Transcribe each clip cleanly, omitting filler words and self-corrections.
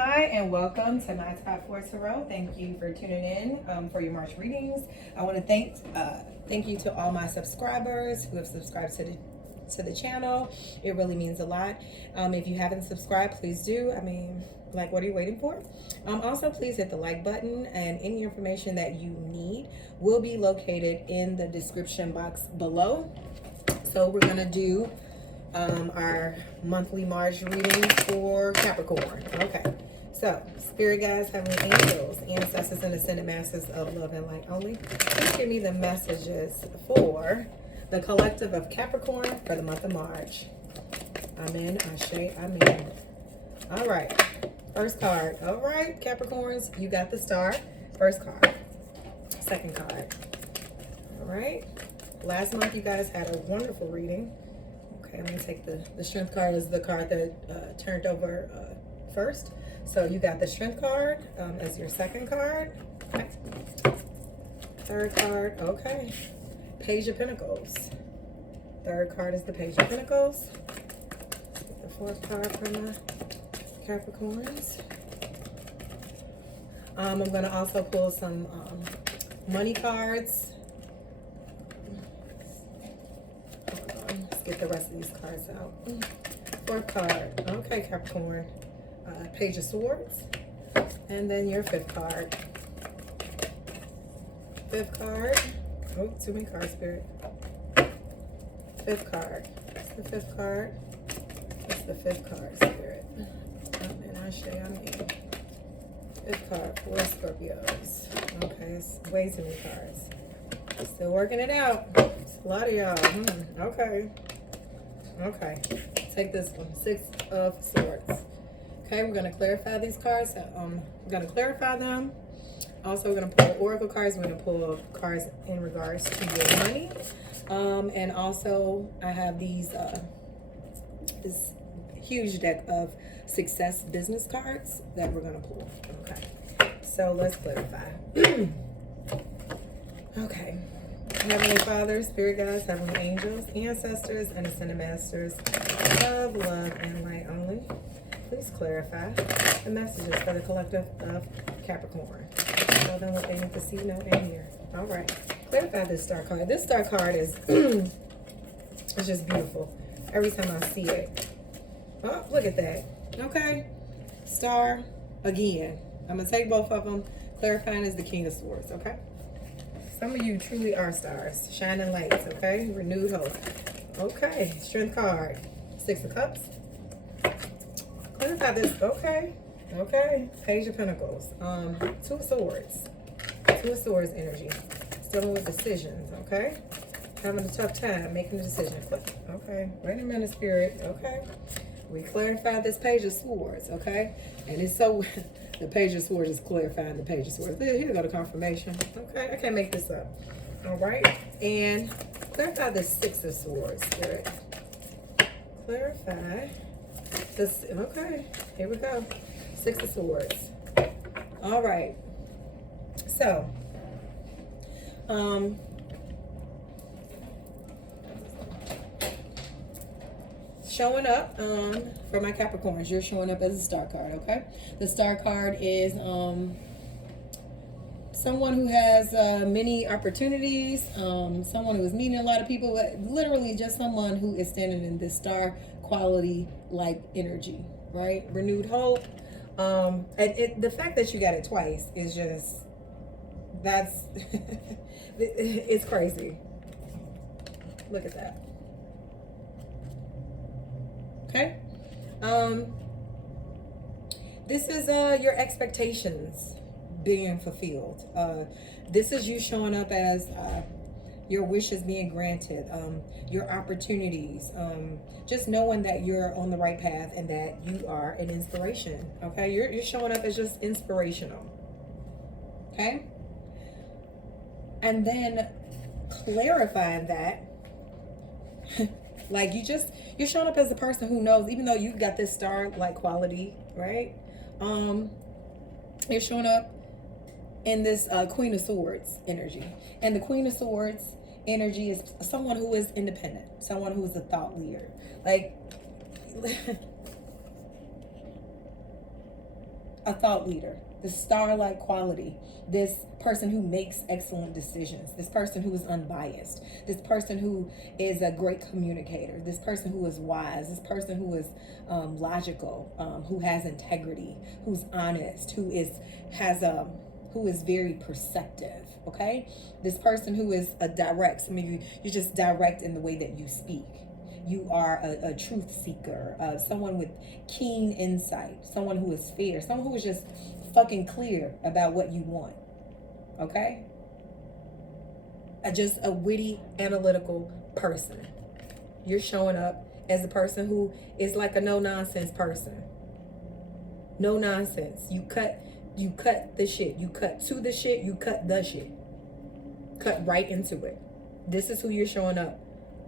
Hi, and welcome to my Top 4 Tarot. Thank you for tuning in for your March readings. I want to thank you to all my subscribers who have subscribed to the channel. It really means a lot. If you haven't subscribed, please do. I mean, like, what are you waiting for? Also, please hit the like button, and any information that you need will be located in the description box below. So we're gonna do our monthly March reading for Capricorn. Okay, so spirit guides, heavenly angels, ancestors, and ascended masters of love and light only, please give me the messages for the collective of Capricorn for the month of March. Amen, ashe, amen. All right, first card. All right, Capricorns, you got the star. First card. Second card. All right, last month you guys had a wonderful reading. Okay, I'm going to take the strength card as the card that turned over first. So you got the strength card as your second card. Okay. Third card, okay. Page of Pentacles. Third card is the Page of Pentacles. The fourth card from the Capricorns. I'm going to also pull some money cards. Get the rest of these cards out. Fourth card. Okay, Capricorn. Page of Swords. And then your fifth card. Fifth card. Oh, too many cards, Spirit. Fifth card. It's the fifth card. It's the fifth card, Spirit. And I say I'm in. Fifth card for Scorpios. Okay, it's way too many cards. Still working it out. It's a lot of y'all. Okay. Okay, take this one. Six of Swords. Okay, we're going to clarify these cards. We're going to clarify them. Also, we're going to pull oracle cards. We're going to pull cards in regards to your money. And also, I have these this huge deck of success business cards that we're going to pull. Okay, so let's clarify. Okay. Heavenly Father, Spirit Guides, Heavenly Angels, Ancestors, and Ascended Masters of love and light only, please clarify the messages for the collective of Capricorn. Tell them what they need to see, know, and hear. All right. Clarify this star card. This star card is it's just beautiful. Every time I see it. Oh, look at that. Okay. Star again. I'm going to take both of them. Clarifying is the King of Swords, okay? Some of you truly are stars, shining lights, okay? Renewed hope. Okay, strength card. Six of Cups. Clarify this. Okay, okay. Page of Pentacles. Two of Swords. Two of Swords energy. Dealing with decisions, okay? Having a tough time making a decision. Okay, wait a minute, Spirit. Okay. We clarified this Page of Swords, okay? And it's so... The Page of Swords is clarifying the Page of Swords. Here you go, the confirmation. Okay, I can't make this up. All right, and clarify the Six of Swords, Spirit. Clarify this. Okay, here we go. Six of Swords. All right. So, showing up for my Capricorns, you're showing up as a star card, okay? The star card is someone who has many opportunities, someone who is meeting a lot of people, but literally just someone who is standing in this star quality like energy, right? Renewed hope. And the fact that you got it twice is just, that's, it's crazy. Look at that. Okay. This is your expectations being fulfilled. This is you showing up as your wishes being granted, your opportunities, just knowing that you're on the right path and that you are an inspiration. Okay, you're showing up as just inspirational. Okay, and then clarifying that. Like you're showing up as a person who knows, even though you got this star-like quality, right? You're showing up in this Queen of Swords energy. And the Queen of Swords energy is someone who is independent, someone who is a thought leader. Like, a thought leader, the star-like quality, this person who makes excellent decisions, this person who is unbiased, this person who is a great communicator, this person who is wise, this person who is logical, who has integrity, who's honest, who is very perceptive. Okay, this person who is a direct. Some of you, you're just direct in the way that you speak. You are a truth seeker, someone with keen insight, someone who is fair, someone who is just fucking clear about what you want. Okay? Just a witty, analytical person. You're showing up as a person who is like a no-nonsense person. No nonsense. You cut the shit. You cut to the shit. You cut the shit. Cut right into it. This is who you're showing up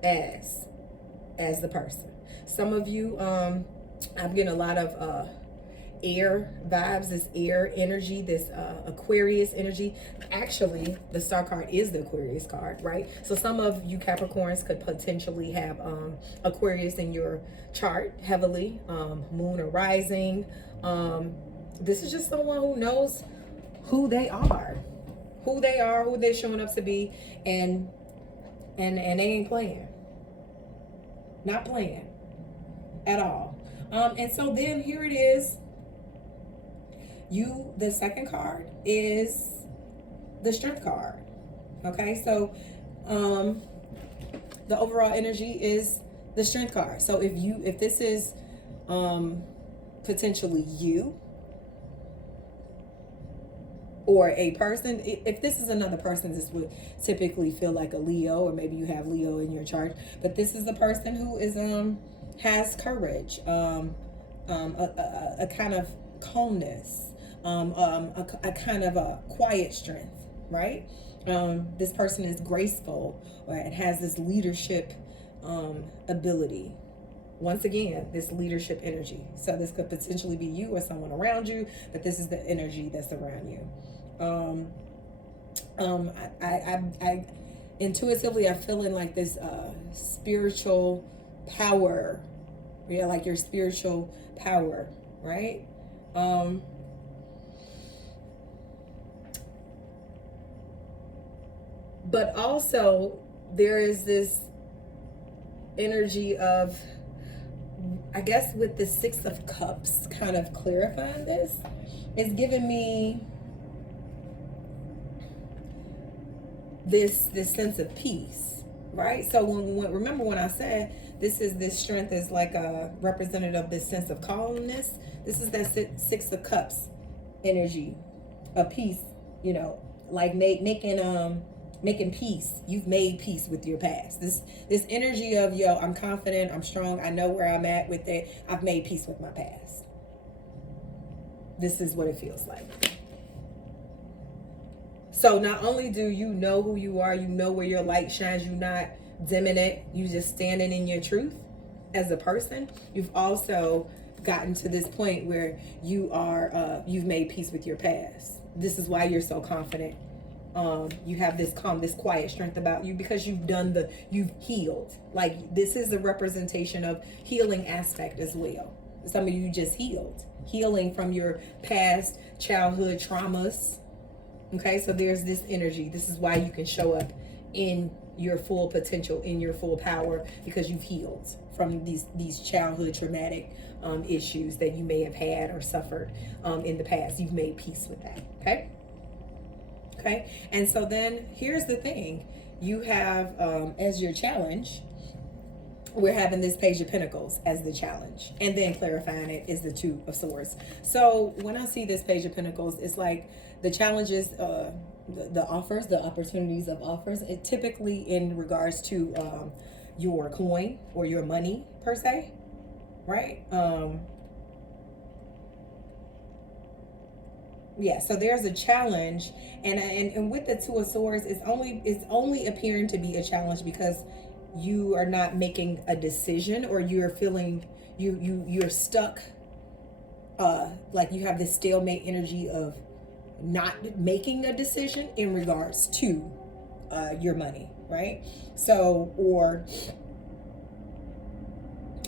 as the person. Some of you, I'm getting a lot of air vibes, this air energy, this Aquarius energy. Actually, the star card is the Aquarius card, right? So some of you Capricorns could potentially have Aquarius in your chart heavily, moon or rising. This is just someone who knows who they are, who they're showing up to be, and they ain't playing. Not playing at all. And so then here it is. The second card is the Strength card. Okay, so the overall energy is the Strength card. So if this is potentially you, or a person, if this is another person, this would typically feel like a Leo, or maybe you have Leo in your chart. But this is the person who is has courage, a kind of calmness, a kind of a quiet strength, right? This person is graceful, or it has this leadership ability. Once again, this leadership energy. So this could potentially be you or someone around you, but this is the energy that's around you. I intuitively, I'm feeling like this spiritual power. Yeah, like your spiritual power, right? But also there is this energy of, I guess with the Six of Cups kind of clarifying this, it's giving me this sense of peace, right? So when remember when I said this strength is like a representative of this sense of calmness, this is that Six of Cups energy, a peace, like making peace. You've made peace with your past. This energy of, I'm confident, I'm strong, I know where I'm at with it, I've made peace with my past. This is what it feels like. So not only do you know who you are, you know where your light shines, you're not dimming it, you just standing in your truth as a person. You've also gotten to this point where you've made peace with your past. This is why you're so confident. You have this calm, this quiet strength about you, because you've healed. Like, this is a representation of healing aspect as well. Some of you just healing from your past childhood traumas. Okay, so there's this energy. This is why you can show up in your full potential, in your full power, because you've healed from these childhood traumatic issues that you may have had or suffered in the past. You've made peace with that. Okay, and so then here's the thing. You have as your challenge, we're having this Page of Pentacles as the challenge, and then clarifying it is the Two of Swords. So when I see this Page of Pentacles, it's like the challenges, the offers, the opportunities of offers, it typically in regards to your coin or your money per se, right? Yeah, so there's a challenge, and with the Two of Swords, it's only appearing to be a challenge because you are not making a decision, or you're feeling you're stuck, like you have this stalemate energy of not making a decision in regards to your money, right? So, or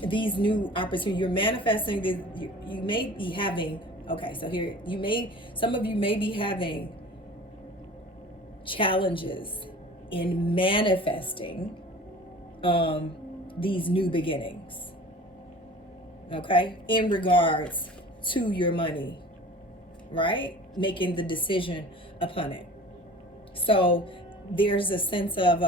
these new opportunities, you're manifesting you may be having Okay, so here some of you may be having challenges in manifesting these new beginnings. Okay, in regards to your money, right? Making the decision upon it. So there's a sense of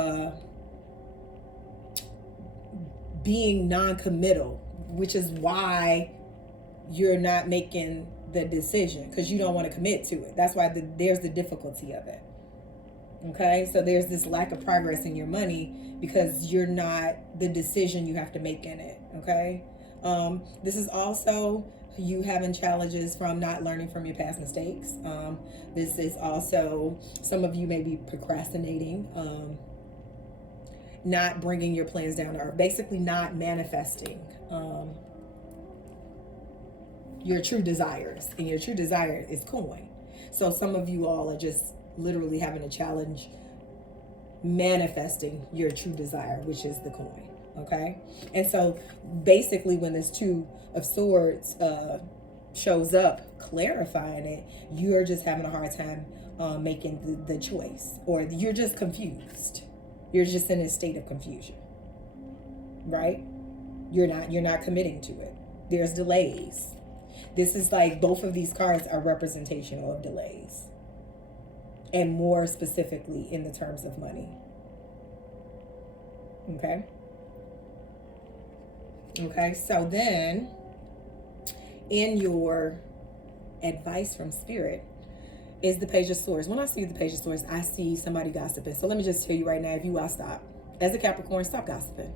being non-committal, which is why you're not making the decision, because you don't want to commit to it. That's why there's the difficulty of it. Okay, so there's this lack of progress in your money because you're not the decision you have to make in it. Okay, this is also you having challenges from not learning from your past mistakes. This is also some of you may be procrastinating, not bringing your plans down to earth, basically not manifesting your true desires, and your true desire is coin. So some of you all are just literally having a challenge manifesting your true desire, which is the coin. Okay, and so basically when this Two of Swords shows up clarifying it, you're just having a hard time making the choice, or you're just confused. You're just in a state of confusion, right? You're not committing to it. There's delays. This is like both of these cards are representational of delays, and more specifically in the terms of money. Okay, so then in your advice from Spirit is the Page of Swords. When I see the Page of Swords, I see somebody gossiping. So let me just tell you right now, if you all stop. As a Capricorn, stop gossiping.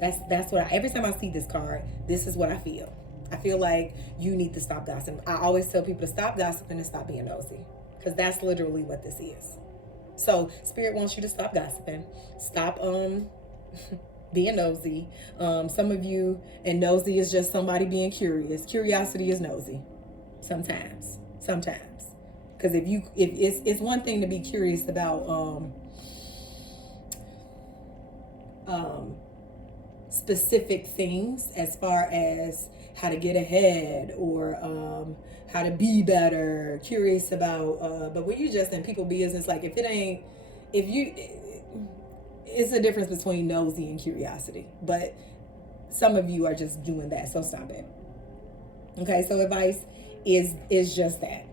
That's what every time I see this card, this is what I feel. I feel like you need to stop gossiping. I always tell people to stop gossiping and stop being nosy, because that's literally what this is. So Spirit wants you to stop gossiping, stop being nosy. Some of you, and nosy is just somebody being curious. Curiosity is nosy sometimes, because if it's one thing to be curious about specific things as far as how to get ahead, or how to be better, curious about but when you just in people business, like it's a difference between nosy and curiosity, but some of you are just doing that, so stop it. Okay, so advice is just that.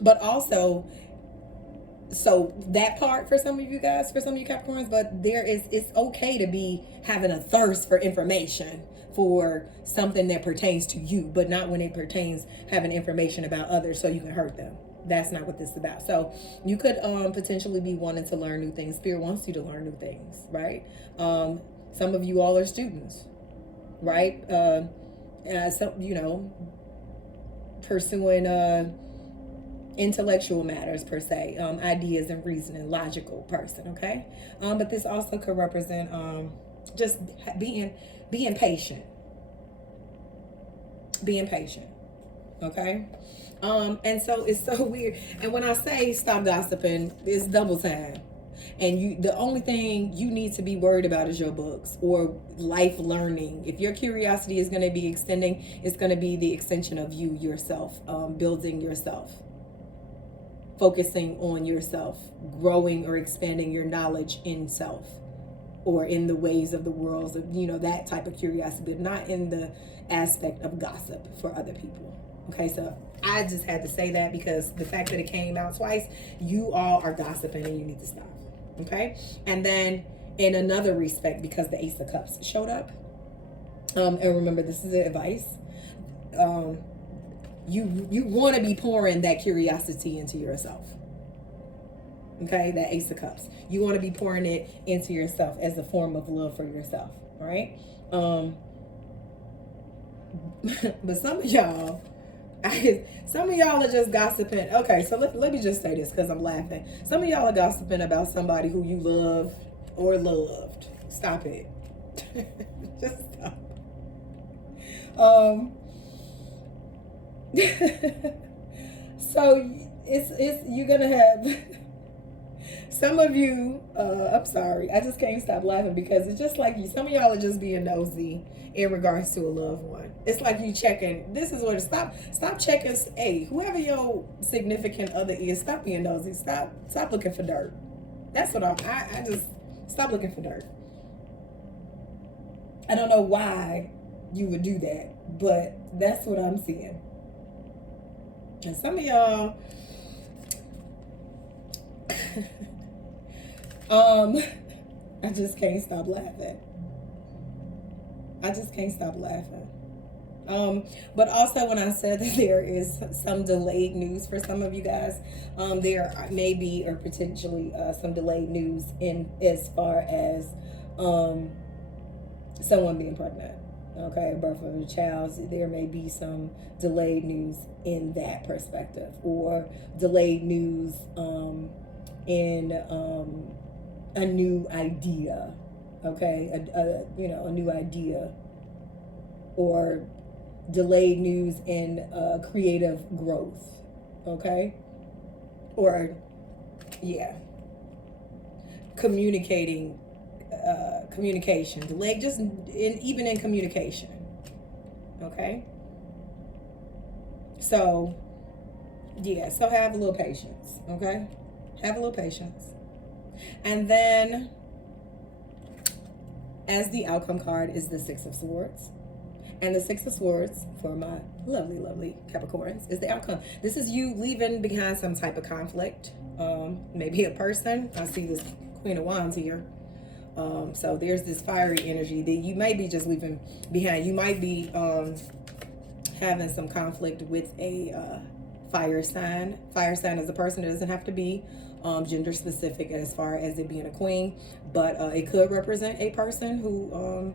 But also, so that part for some of you guys, for some of you Capricorns, but it's okay to be having a thirst for information for something that pertains to you, but not when it pertains having information about others so you can hurt them. That's not what this is about. So you could potentially be wanting to learn new things. Spirit wants you to learn new things, right? Some of you all are students, right? So pursuing intellectual matters per se, ideas and reasoning, logical person. Okay, but this also could represent just being patient, okay. And so it's so weird, and when I say stop gossiping, it's double time, and the only thing you need to be worried about is your books or life learning. If your curiosity is going to be extending, it's going to be the extension of you yourself, building yourself, focusing on yourself, growing or expanding your knowledge in self, or in the ways of the world, of that type of curiosity, but not in the aspect of gossip for other people. Okay, so I just had to say that because the fact that it came out twice, you all are gossiping and you need to stop. Okay, and then in another respect, because the Ace of Cups showed up, and remember, this is advice. You want to be pouring that curiosity into yourself. Okay, that Ace of Cups. You want to be pouring it into yourself as a form of love for yourself. All right. But some of y'all are just gossiping. Okay, so let me just say this because I'm laughing. Some of y'all are gossiping about somebody who you love or loved. Stop it. Just stop. So it's you're gonna have Some of you, I'm sorry, I just can't stop laughing because it's just like you. Some of y'all are just being nosy in regards to a loved one. It's like you checking. This is what stop checking. Hey, whoever your significant other is, stop being nosy. Stop looking for dirt. That's what I just stop looking for dirt. I don't know why you would do that, but that's what I'm seeing. And some of y'all, I just can't stop laughing. I just can't stop laughing. But also when I said that there is some delayed news for some of you guys, there may be or potentially some delayed news in as far as someone being pregnant. Okay, birth of a child, there may be some delayed news in that perspective, or delayed news in a new idea. Okay, a new idea, or delayed news in creative growth. Okay, or communication, delayed just even in communication. Okay, so so have a little patience. Okay, have a little patience. And then as the outcome card is the Six of Swords. And the Six of Swords for my lovely, lovely Capricorns is the outcome. This is you leaving behind some type of conflict. Maybe a person. I see this Queen of Wands here. So there's this fiery energy that you may be just leaving behind. You might be having some conflict with a fire sign. Fire sign is a person. It doesn't have to be gender specific as far as it being a queen, but it could represent a person who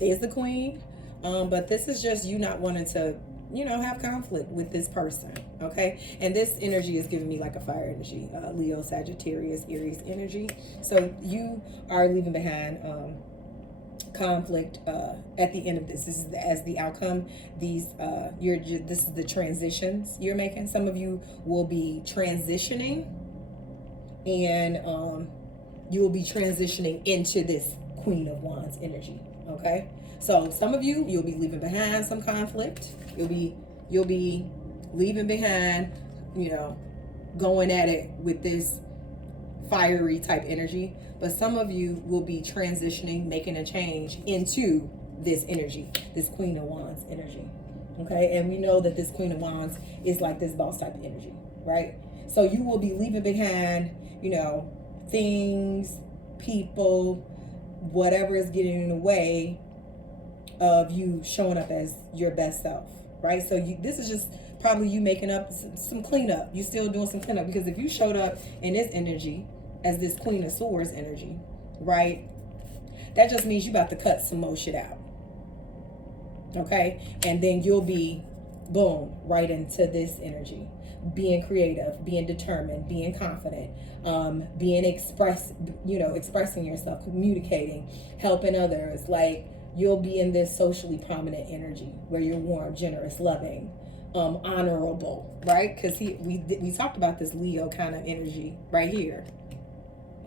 is the queen. But this is just you not wanting to, have conflict with this person. Okay. And this energy is giving me like a fire energy, Leo, Sagittarius, Aries energy. So you are leaving behind conflict at the end of this. This is as the outcome. This is the transitions you're making. Some of you will be transitioning, and you will be transitioning into this Queen of Wands energy. Okay, so some of you, you'll be leaving behind some conflict. You'll be leaving behind, going at it with this fiery type energy. But some of you will be transitioning, making a change into this energy, this Queen of Wands energy. Okay, and we know that this Queen of Wands is like this boss type of energy, right? So you will be leaving behind, things, people, whatever is getting in the way of you showing up as your best self, right? So this is just probably you making up some cleanup. You still doing some cleanup, because if you showed up in this energy as this Queen of Swords energy, right, that just means you about to cut some more shit out. Okay, and then you'll be boom right into this energy, being creative, being determined, being confident, being expressing yourself, communicating, helping others. Like, you'll be in this socially prominent energy where you're warm, generous, loving, honorable, right? Because we talked about this Leo kind of energy right here.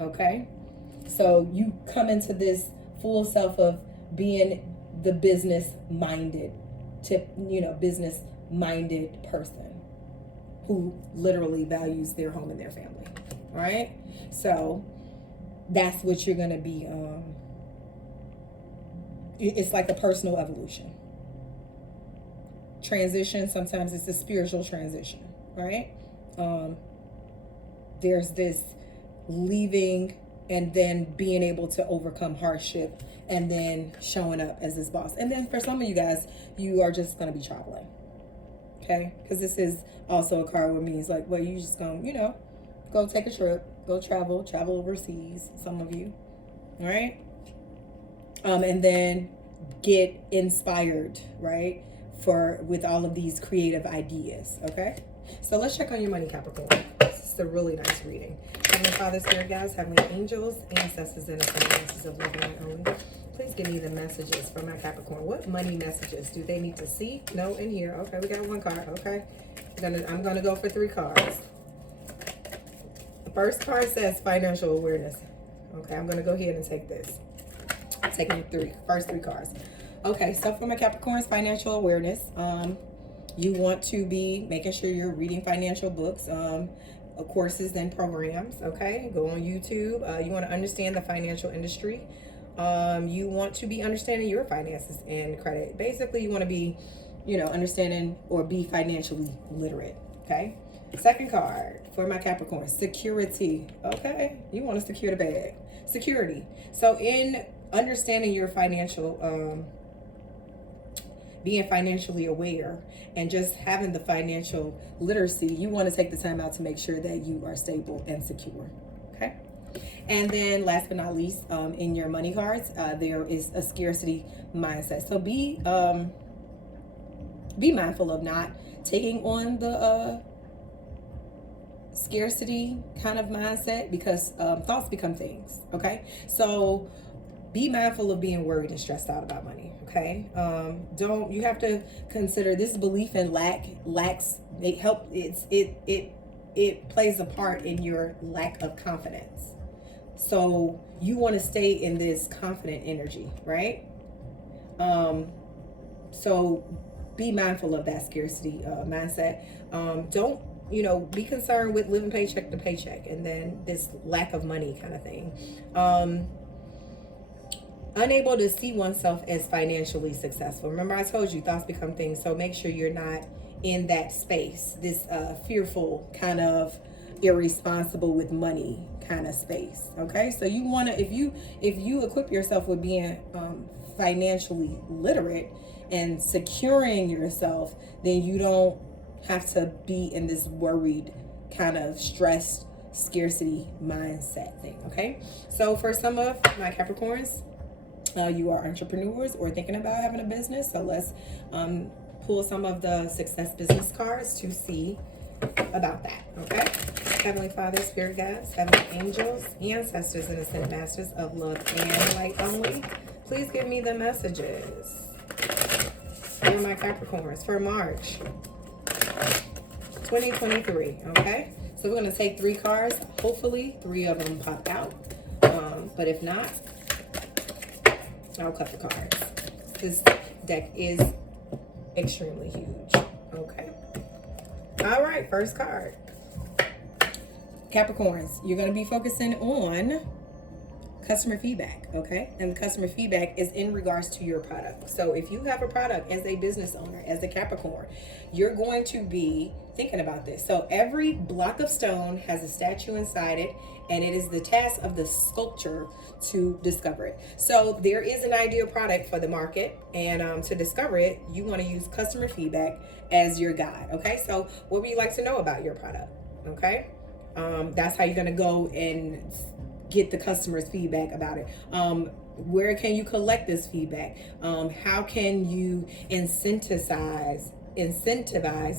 Okay, so you come into this full self of being the business minded person who literally values their home and their family. All right, so that's what you're gonna be. It's like a personal evolution, transition. Sometimes it's a spiritual transition, right? There's this leaving and then being able to overcome hardship and then showing up as this boss. And then for some of you guys, you are just going to be traveling. Okay? Because this is also a card with me. It's like, well, you just going to, go take a trip, go travel overseas, some of you. All right? And then get inspired, right? With all of these creative ideas. Okay? So let's check on your money, Capricorn. This is a really nice reading. Heavenly Father, Spirit Guides, Heavenly Angels, Ancestors, and Ascendances of Love and Only. Please give me the messages for my Capricorn. What money messages do they need to see, know, and hear? Okay, we got one card. Okay, I'm gonna go for 3 cards. first card says financial awareness. Okay, I'm going to go ahead and take this. I'm taking first three cards. Okay, so for my Capricorns, financial awareness. You want to be making sure you're reading financial books, courses and programs. Okay, go on YouTube. You want to understand the financial industry. You want to be understanding your finances and credit. Basically, you want to be, understanding or be financially literate. Okay. Second card for my Capricorn, security. Okay, you want to secure the bag. Security. So in understanding your financial, being financially aware and just having the financial literacy, you want to take the time out to make sure that you are stable and secure. Okay. And then last but not least, in your money cards, there is a scarcity mindset. So be mindful of not taking on the scarcity kind of mindset, because thoughts become things. Okay, so be mindful of being worried and stressed out about money. Okay, you have to consider this belief in it plays a part in your lack of confidence. So you want to stay in this confident energy, right? So be mindful of that scarcity mindset. Don't be concerned with living paycheck to paycheck and then this lack of money kind of thing. Unable to see oneself as financially successful. Remember, I told you thoughts become things. So make sure you're not in that space, this fearful kind of irresponsible with money kind of space. Okay, so you want to, if you equip yourself with being financially literate and securing yourself, then you don't have to be in this worried kind of stressed scarcity mindset thing. Okay, so for some of my Capricorns, you are entrepreneurs or thinking about having a business. So let's pull some of the success business cards to see about that. Okay, Heavenly Father, Spirit Guides, Heavenly Angels, Ancestors, and Ascended Masters of Love and Light only, please give me the messages for my Capricorns for March 2023. Okay, so we're going to take 3 cards. Hopefully 3 of them pop out, but if not, I'll cut the cards. This deck is extremely huge. Okay, all right, first card. Capricorns, you're going to be focusing on customer feedback, okay? And the customer feedback is in regards to your product. So if you have a product as a business owner, as a Capricorn, you're going to be thinking about this. So every block of stone has a statue inside it, and it is the task of the sculptor to discover it. So there is an ideal product for the market, and to discover it, you want to use customer feedback as your guide, okay? So what would you like to know about your product, okay? That's how you're going to go and get the customer's feedback about it. Where can you collect this feedback? How can you incentivize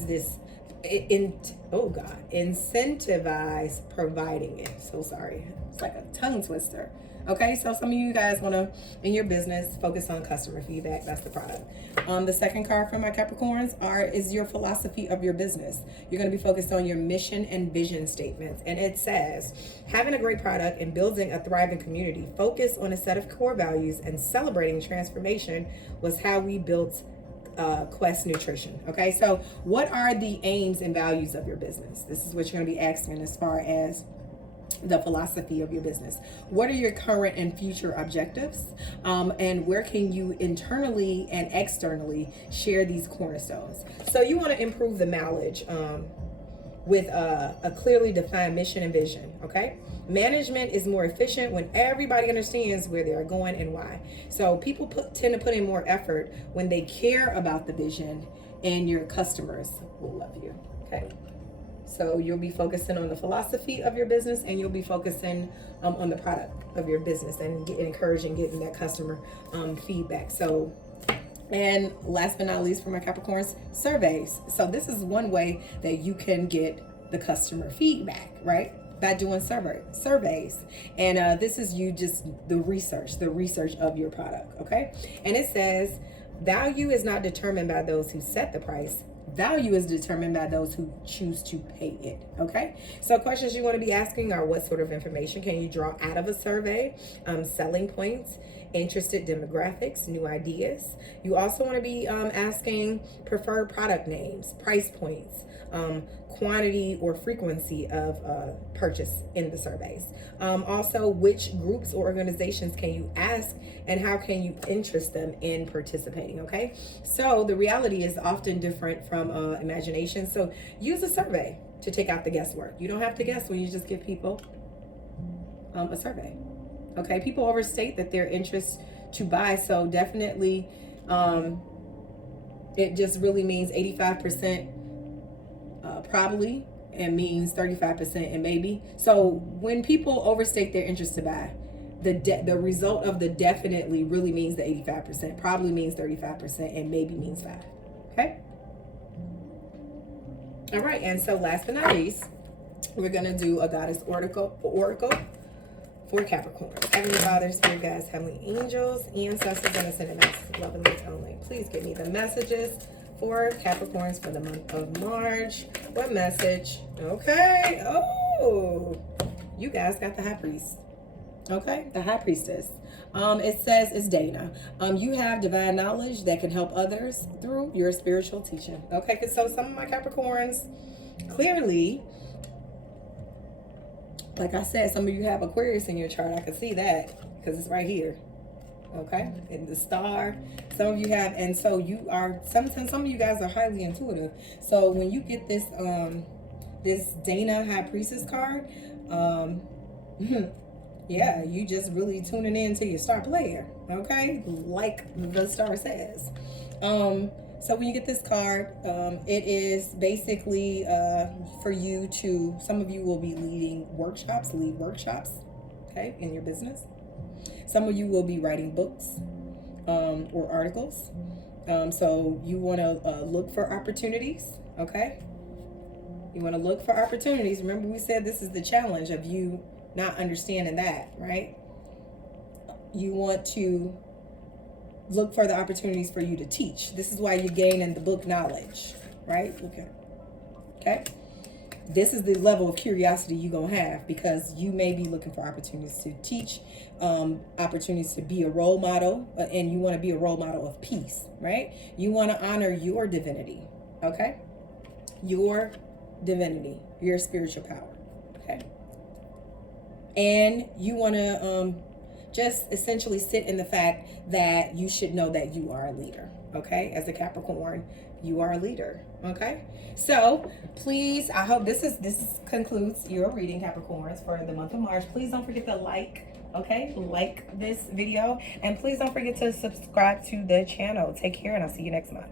this? Incentivize providing it. So sorry, it's like a tongue twister. Okay, so some of you guys want to, in your business, focus on customer feedback. That's the product. The second card for my Capricorns is your philosophy of your business. You're going to be focused on your mission and vision statements. And it says, having a great product and building a thriving community, focus on a set of core values and celebrating transformation was how we built Quest Nutrition. Okay, so what are the aims and values of your business? This is what you're going to be asking as far as the philosophy of your business. What are your current and future objectives? And where can you internally and externally share these cornerstones? So you want to improve the mileage with a clearly defined mission and vision. Okay, management is more efficient when everybody understands where they're going and why. So people tend to put in more effort when they care about the vision, and your customers will love you. Okay, so you'll be focusing on the philosophy of your business, and you'll be focusing on the product of your business, and encouraging getting that customer feedback. So, and last but not least for my Capricorns, surveys. So this is one way that you can get the customer feedback, right? By doing surveys. And this is the research of your product, okay? And it says, value is not determined by those who set the price. value is determined by those who choose to pay it. Okay, so questions you want to be asking are: what sort of information can you draw out of a survey? Selling points, interested demographics, new ideas. You also want to be asking preferred product names, price points, quantity or frequency of purchase in the surveys. Also, which groups or organizations can you ask, and how can you interest them in participating? Okay, so the reality is often different from imagination. So use a survey to take out the guesswork. You don't have to guess when you just give people a survey. Okay, people overstate that their interest to buy, so definitely it just really means 85% probably, and means 35% and maybe. So when people overstate their interest to buy, the result of the definitely really means the 85%, probably means 35%, and maybe means 5. Okay. All right, and so last but not least, we're gonna do a goddess oracle for Capricorn. Heavenly Father, Spirit Guides, Heavenly Angels, Ancestors, and Ascended Masters, love and light only. Please give me the messages for Capricorns for the month of March. What message? Okay. Oh, you guys got the High Priest. Okay, the High Priestess. It says it's Dana. You have divine knowledge that can help others through your spiritual teaching. Okay, because so some of my Capricorns, clearly, like I said, some of you have Aquarius in your chart. I can see that because it's right here. Okay, and the star. Some of you have, and so you are. Sometimes some of you guys are highly intuitive. So when you get this this Dana High Priestess card, yeah, you just really tuning in to your star player. Okay, like the star says. So when you get this card, it is basically for you to. Some of you will be lead workshops, okay, in your business. Some of you will be writing books or articles. So you want to look for opportunities, okay? You want to look for opportunities. Remember, we said this is the challenge of you not understanding that, right? You want to look for the opportunities for you to teach. This is why you gain in the book knowledge, right? Okay. This is the level of curiosity you're going to have, because you may be looking for opportunities to teach, opportunities to be a role model, and you want to be a role model of peace, right? You want to honor your divinity, okay? Your divinity, your spiritual power, okay? And you want to just essentially sit in the fact that you should know that you are a leader, okay? As a Capricorn, you are a leader, okay? So please, I hope this concludes your reading, Capricorns, for the month of March. Please don't forget to like this video, and please don't forget to subscribe to the channel. Take care, and I'll see you next month.